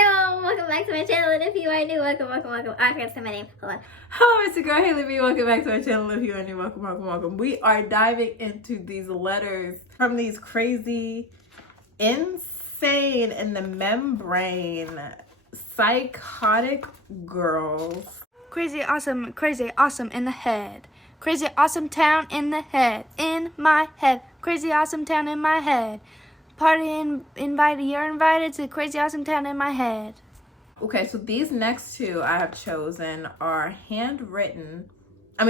Yo, welcome back to my channel, and if you are new, welcome. I forgot to say my name. Hold on. Hello, it's your girl Haley B. Welcome back to my channel. If you are new, welcome. We are diving into these letters from these crazy, insane in the membrane, psychotic girls. Crazy, awesome in the head. Crazy, awesome town in the head. In my head. Crazy, awesome town in my head. Party invited. You're invited to Crazy, awesome town in my head. Okay, so these next two I have chosen are handwritten. Not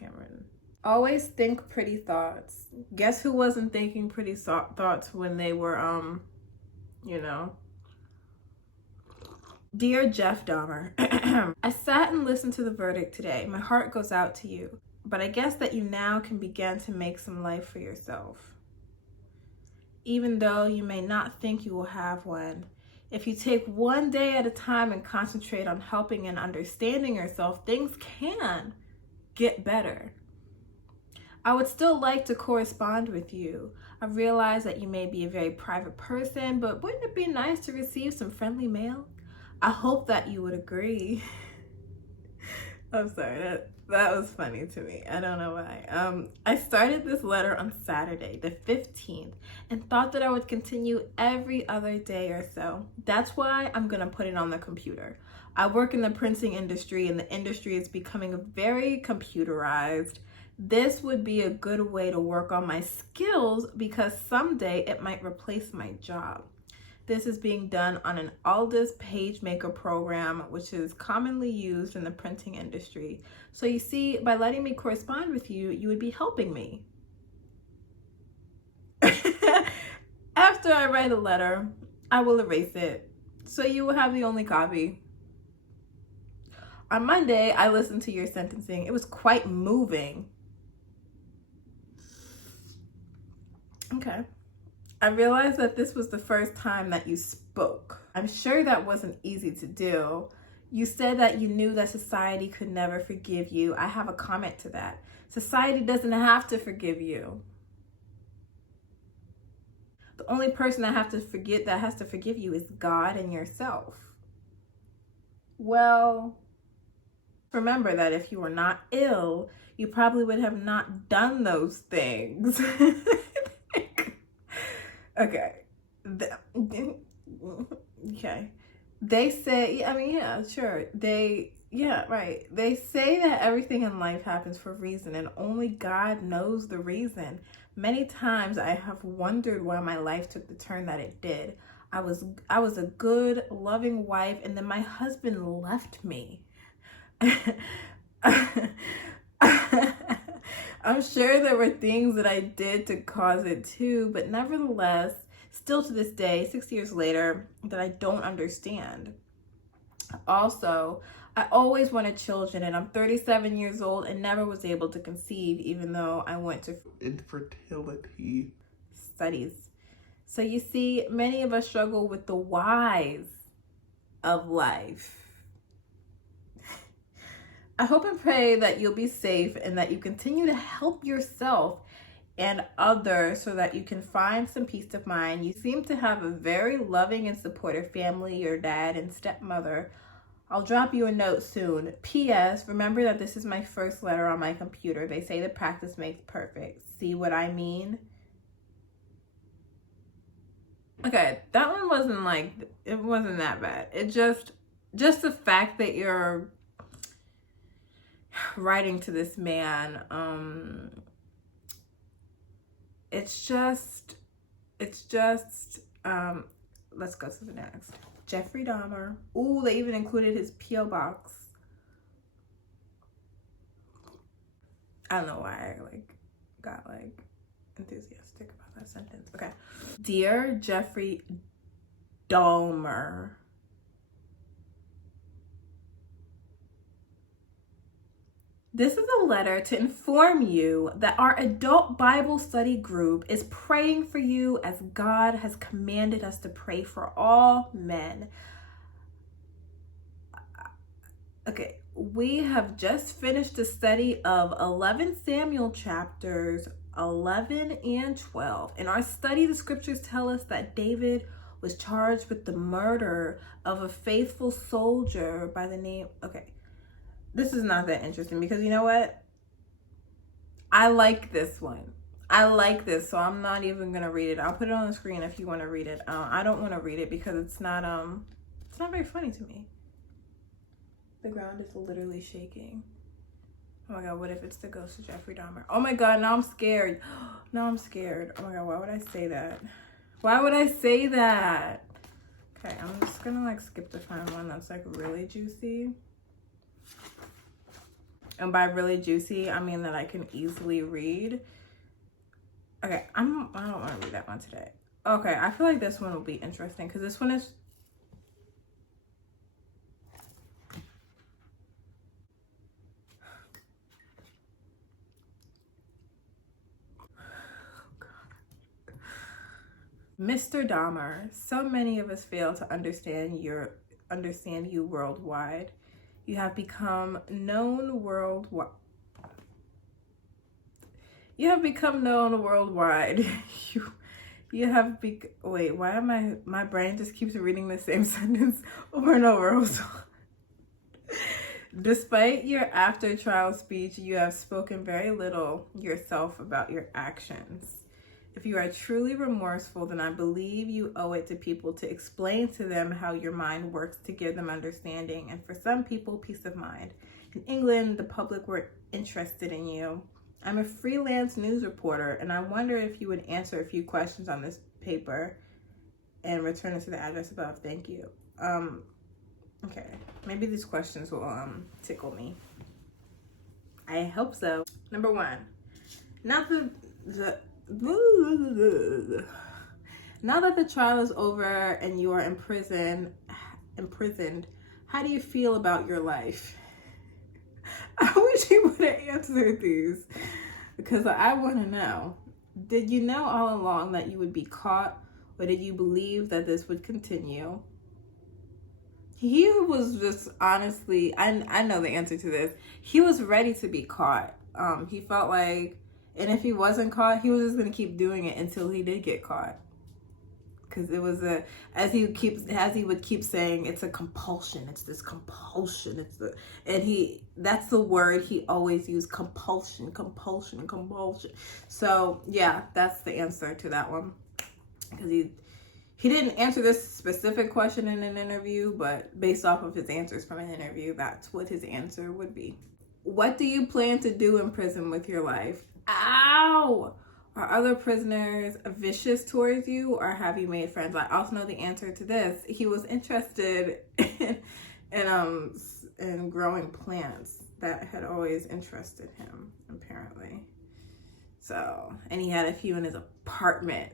handwritten. Always think pretty thoughts. Guess who wasn't thinking pretty thoughts when they were, Dear Jeff Dahmer, I sat and listened to the verdict today. My heart goes out to you, but I guess that you now can begin to make some life for yourself. Even though you may not think you will have one, if you take one day at a time and concentrate on helping and understanding yourself, things can get better. I would still like to correspond with you. I realize that you may be a very private person, but wouldn't it be nice to receive some friendly mail? I hope that you would agree. I'm sorry, that was funny to me. I don't know why. I started this letter on Saturday, the 15th, and thought that I would continue every other day or so. That's why I'm gonna put it on the computer. I work in the printing industry, and the industry is becoming very computerized. This would be a good way to work on my skills because someday it might replace my job. This is being done on an Aldus PageMaker program, which is commonly used in the printing industry. So you see, by letting me correspond with you, you would be helping me. After I write a letter, I will erase it, so you will have the only copy. On Monday, I listened to your sentencing. It was quite moving. Okay. I realized that this was the first time that you spoke. I'm sure that wasn't easy to do. You said that you knew that society could never forgive you. I have a comment to that. Society doesn't have to forgive you. The only person that has to forgive you is God and yourself. Well, remember that if you were not ill, you probably would have not done those things. Okay. Okay. They say, sure. They say that everything in life happens for a reason, and only God knows the reason. Many times I have wondered why my life took the turn that it did. I was a good, loving wife, and then my husband left me. I'm sure there were things that I did to cause it too, but nevertheless, still to this day, 6 years later, that I don't understand. Also, I always wanted children, and I'm 37 years old and never was able to conceive, even though I went to infertility studies. So you see, many of us struggle with the whys of life. I hope and pray that you'll be safe and that you continue to help yourself and others so that you can find some peace of mind. You seem to have a very loving and supportive family, your dad and stepmother. I'll drop you a note soon. P.S. Remember that this is my first letter on my computer. They say that practice makes perfect. See what I mean? Okay, that one it wasn't that bad. It just the fact that you're writing to this man, let's go to the next. Jeffrey Dahmer. Ooh, they even included his P.O. box. I don't know why I got enthusiastic about that sentence. Okay. Dear Jeffrey Dahmer, this is a letter to inform you that our adult Bible study group is praying for you as God has commanded us to pray for all men. Okay, we have just finished the study of 11 Samuel chapters 11 and 12. In our study, the scriptures tell us that David was charged with the murder of a faithful soldier by the name... Okay, this is not that interesting because you know what? I like this one. I like this, so I'm not even gonna read it. I'll put it on the screen if you want to read it. I don't want to read it because it's not very funny to me. The ground is literally shaking. Oh my god, what if it's the ghost of Jeffrey Dahmer? Oh my god, now I'm scared. Now I'm scared. Oh my god, why would I say that? Why would I say that? Okay, I'm just gonna like skip to find one that's like really juicy. And by really juicy, I mean that I can easily read. Okay, I don't want to read that one today. Okay, I feel like this one will be interesting because this one is... Mr. Dahmer, so many of us fail to understand you worldwide. You have become known worldwide. You have become known worldwide. You have wait, why am my brain just keeps reading the same sentence over and over. Despite your after trial speech, you have spoken very little yourself about your actions. If you are truly remorseful, then I believe you owe it to people to explain to them how your mind works to give them understanding, and for some people, peace of mind. In England, the public were interested in you. I'm a freelance news reporter, and I wonder if you would answer a few questions on this paper and return it to the address above. Thank you. Okay, maybe these questions will tickle me. I hope so. Number 1, now that the trial is over and you are imprisoned, how do you feel about your life? I wish you would have answered these because I want to know. Did you know all along that you would be caught, or did you believe that this would continue? He was just honestly, I know the answer to this. He was ready to be caught. He felt like, and if he wasn't caught, he was just going to keep doing it until he did get caught. Because it was as he would keep saying, it's a compulsion. It's this compulsion. That's the word he always used, compulsion. So yeah, that's the answer to that one. Because he didn't answer this specific question in an interview, but based off of his answers from an interview, that's what his answer would be. What do you plan to do in prison with your life? Ow! Are other prisoners vicious towards you, or have you made friends? I also know the answer to this. He was interested in growing plants. That had always interested him, apparently. So, and he had a few in his apartment.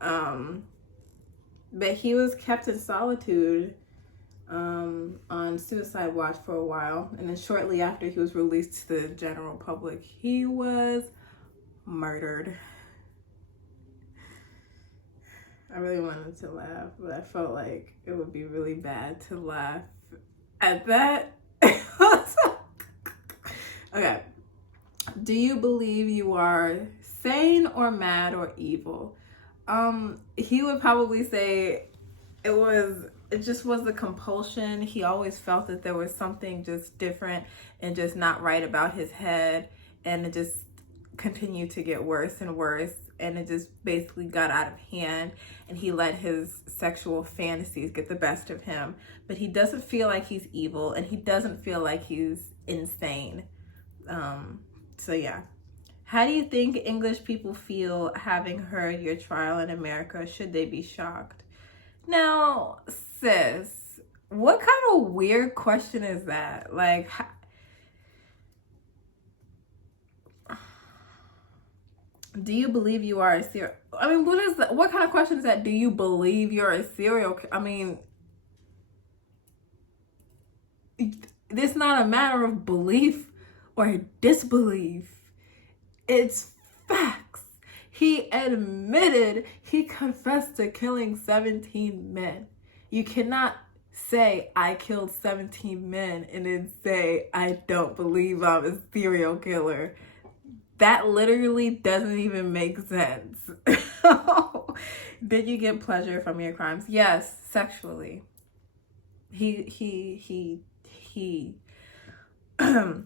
But he was kept in solitude on suicide watch for a while, and then shortly after he was released to the general public, he was murdered. I really wanted to laugh, but I felt like it would be really bad to laugh at that. Okay. Do you believe you are sane or mad or evil? He would probably say it just was the compulsion. He always felt that there was something just different and just not right about his head, and it just continued to get worse and worse, and it just basically got out of hand, and he let his sexual fantasies get the best of him. But he doesn't feel like he's evil, and he doesn't feel like he's insane. So yeah. How do you think English people feel having heard your trial in America? Should they be shocked? Now, sis, what kind of weird question is that? Like, do you believe you are a serial... I mean, what kind of question is that? Do you believe you're a serial... I mean, it's not a matter of belief or disbelief. It's facts. He admitted, he confessed to killing 17 men. You cannot say, I killed 17 men and then say, I don't believe I'm a serial killer. That literally doesn't even make sense. Did you get pleasure from your crimes? Yes, sexually. He Do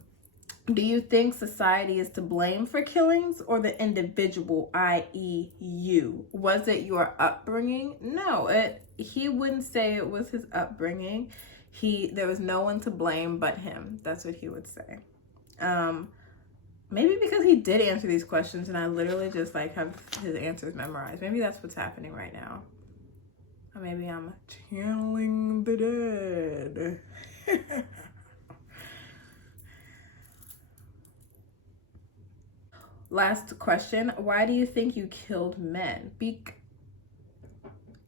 you think society is to blame for killings or the individual, i.e. you? Was it your upbringing? No, he wouldn't say it was his upbringing. There was no one to blame but him. That's what he would say. Maybe because he did answer these questions and I literally just like have his answers memorized. Maybe that's what's happening right now. Or maybe I'm channeling the dead. Last question. Why do you think you killed men?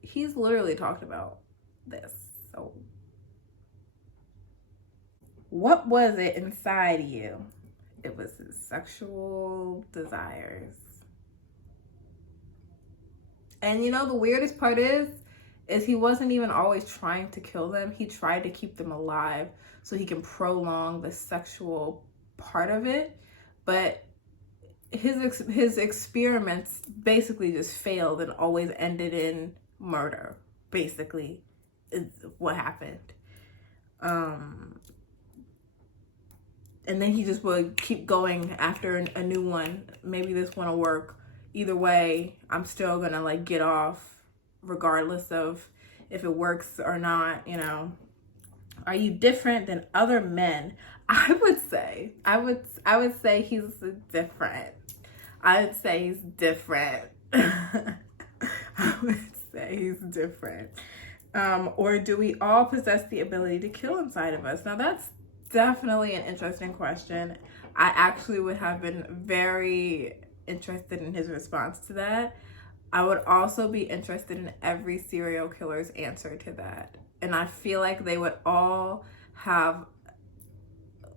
He's literally talked about this. So what was it inside you? It was his sexual desires. And you know, the weirdest part is he wasn't even always trying to kill them. He tried to keep them alive so he can prolong the sexual part of it. But his experiments basically just failed and always ended in murder, basically, is what happened. And then he just would keep going after a new one. Maybe this one will work. Either way, I'm still gonna like get off regardless of if it works or not, you know. Are you different than other men? I would say he's different. I would say he's different. I would say he's different. Or do we all possess the ability to kill inside of us? Now that's definitely an interesting question. I actually would have been very interested in his response to that. I would also be interested in every serial killer's answer to that. And I feel like they would all have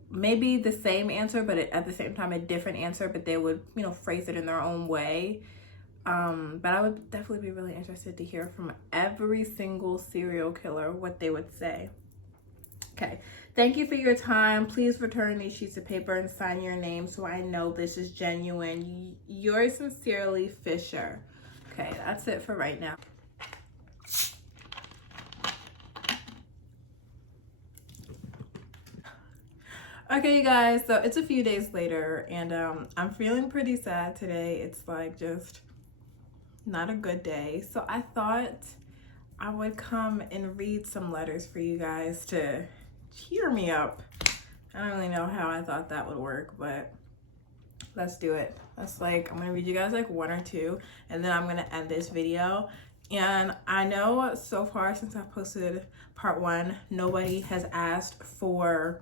maybe the same answer, but at the same time a different answer, but they would, you know, phrase it in their own way. But I would definitely be really interested to hear from every single serial killer what they would say. Okay, thank you for your time. Please return these sheets of paper and sign your name so I know this is genuine. Yours sincerely, Fisher. Okay, that's it for right now. Okay, you guys, so it's a few days later and I'm feeling pretty sad today. It's like just not a good day. So I thought I would come and read some letters for you guys to cheer me up. I don't really know how I thought that would work, but let's do it. I'm gonna read you guys like one or two and then I'm gonna end this video. And I know so far since I posted part 1, nobody has asked for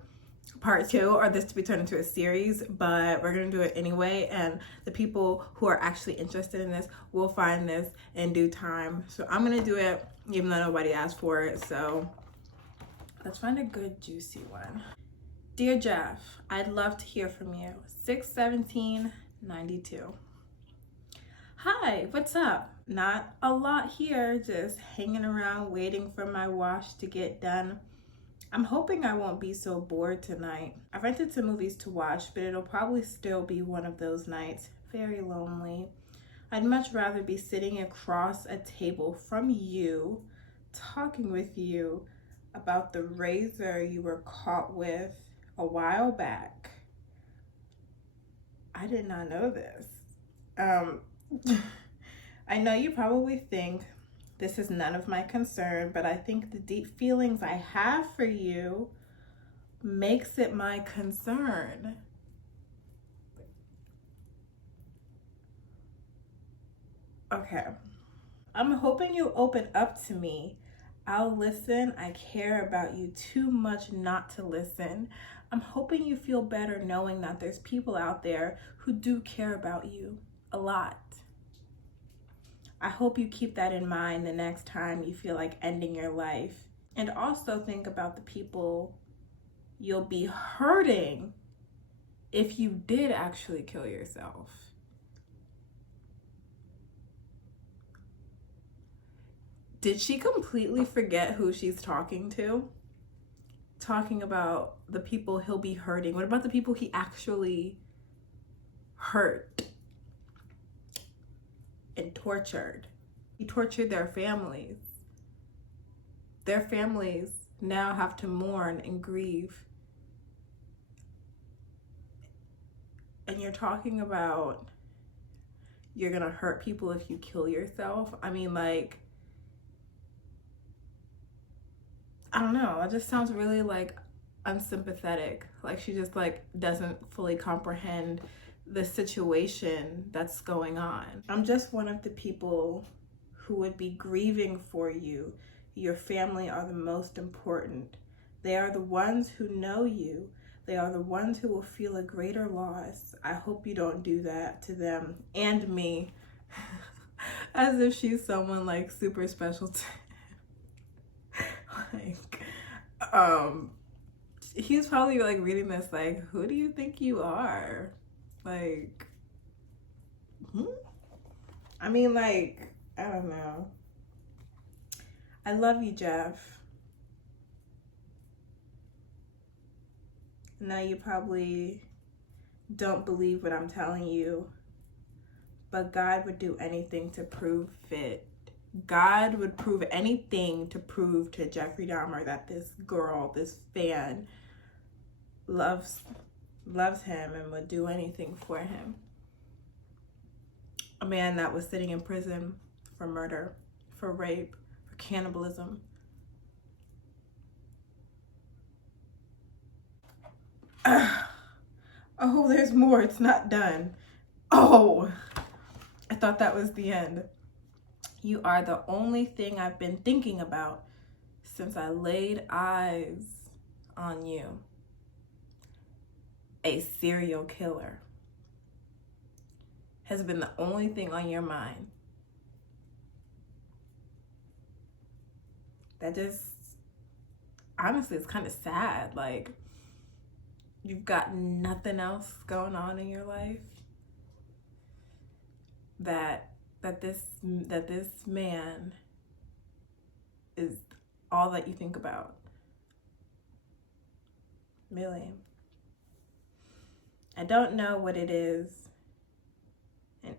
part 2 or this to be turned into a series, but we're gonna do it anyway, and the people who are actually interested in this will find this in due time. So I'm gonna do it even though nobody asked for it. So let's find a good juicy one. Dear Jeff, I'd love to hear from you. 6/17/92. Hi, what's up? Not a lot here, just hanging around waiting for my wash to get done. I'm hoping I won't be so bored tonight. I rented some movies to watch, but it'll probably still be one of those nights. Very lonely. I'd much rather be sitting across a table from you, talking with you about the razor you were caught with a while back. I did not know this. I know you probably think this is none of my concern, but I think the deep feelings I have for you makes it my concern. Okay. I'm hoping you open up to me. I'll listen. I care about you too much not to listen. I'm hoping you feel better knowing that there's people out there who do care about you a lot. I hope you keep that in mind the next time you feel like ending your life. And also think about the people you'll be hurting if you did actually kill yourself. Did she completely forget who she's talking to? Talking about the people he'll be hurting. What about the people he actually hurt and tortured. He tortured their families. Their families now have to mourn and grieve. And you're talking about you're gonna hurt people if you kill yourself. I mean, like, I don't know. It just sounds really like unsympathetic. Like she just like doesn't fully comprehend the situation that's going on. I'm just one of the people who would be grieving for you. Your family are the most important. They are the ones who know you. They are the ones who will feel a greater loss. I hope you don't do that to them and me. As if she's someone like super special to like, he's probably like reading this like, who do you think you are? Like, I mean, like, I don't know. I love you, Jeff. Now you probably don't believe what I'm telling you, but God would do anything to prove it. God would prove anything to prove to Jeffrey Dahmer that this girl, this fan, loves him and would do anything for him. A man that was sitting in prison for murder, for rape, for cannibalism. Oh, there's more. It's not done. Oh, I thought that was the end. You are the only thing I've been thinking about since I laid eyes on you. A serial killer has been the only thing on your mind. That just, honestly, it's kind of sad. Like, you've got nothing else going on in your life. That this man is all that you think about. Really. I don't know what it is. And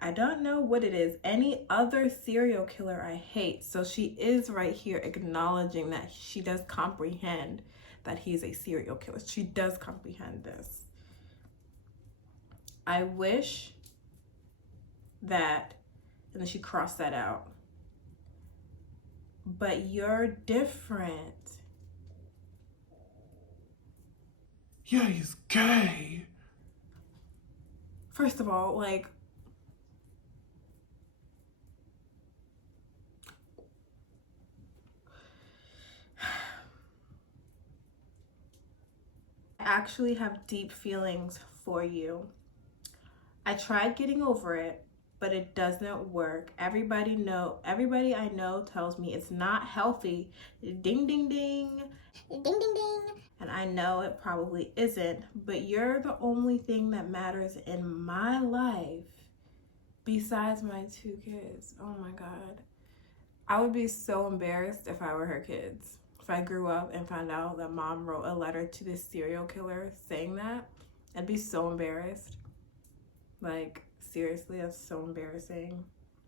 I don't know what it is. Any other serial killer I hate. So she is right here acknowledging that she does comprehend that he's a serial killer. She does comprehend this. I wish that, and then she crossed that out. But you're different. Yeah, he's gay. First of all, like, I actually have deep feelings for you. I tried getting over it, but it doesn't work. Everybody I know tells me it's not healthy. Ding, ding, ding. Ding, ding, ding. And I know it probably isn't, but you're the only thing that matters in my life besides my 2 kids. Oh my God. I would be so embarrassed if I were her kids. If I grew up and found out that mom wrote a letter to this serial killer saying that, I'd be so embarrassed. Like, seriously, that's so embarrassing.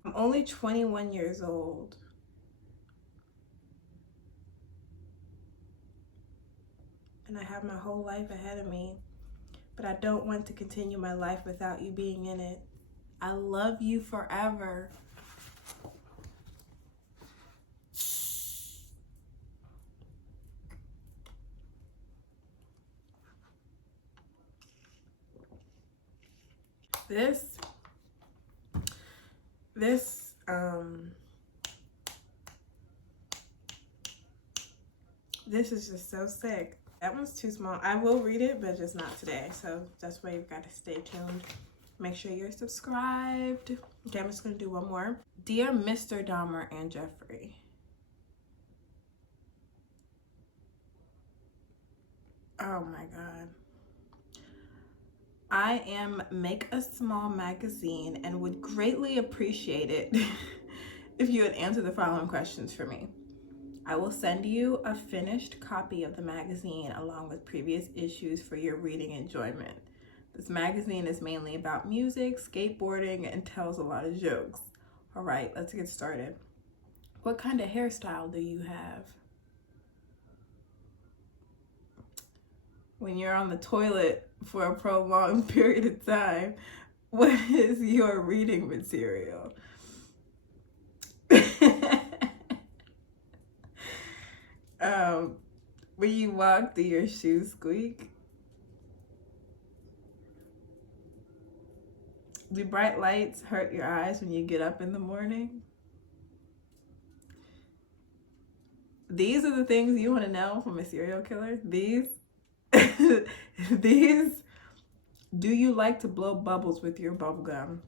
I'm only 21 years old. And I have my whole life ahead of me. But I don't want to continue my life without you being in it. I love you forever. This is just so sick. That one's too small. I will read it, but just not today. So that's why you've got to stay tuned. Make sure you're subscribed. Okay, I'm just gonna do one more. Dear Mr. Dahmer and Jeffrey. Oh my God. I am Make a Small magazine and would greatly appreciate it if you would answer the following questions for me. I will send you a finished copy of the magazine along with previous issues for your reading enjoyment. This magazine is mainly about music, skateboarding, and tells a lot of jokes. All right, let's get started. What kind of hairstyle do you have? When you're on the toilet for a prolonged period of time, what is your reading material? When you walk, do your shoes squeak? Do bright lights hurt your eyes when you get up in the morning? These are the things you want to know from a serial killer. These, do you like to blow bubbles with your bubble gum?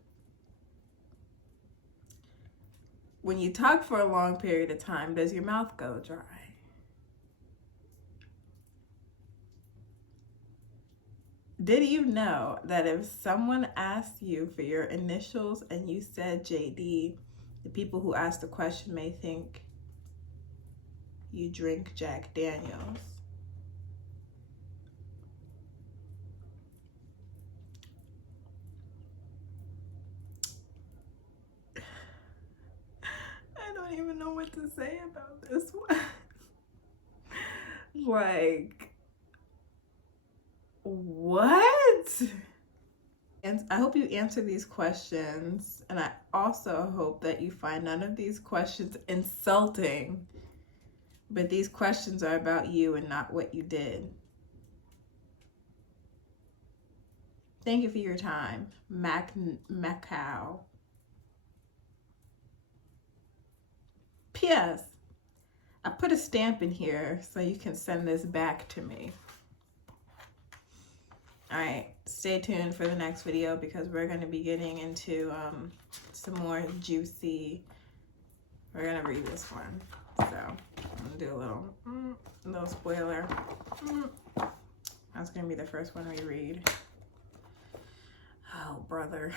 When you talk for a long period of time, does your mouth go dry? Did you know that if someone asked you for your initials and you said JD, the people who asked the question may think you drink Jack Daniels? I don't even know what to say about this one. Like, what? And I hope you answer these questions, and I also hope that you find none of these questions insulting, but these questions are about you and not what you did. Thank you for your time. Macau. P.S. I put a stamp in here so you can send this back to me. All right, stay tuned for the next video because we're going to be getting into some more juicy. We're going to read this one. So I'm going to do a little spoiler. That's going to be the first one we read. Oh, brother.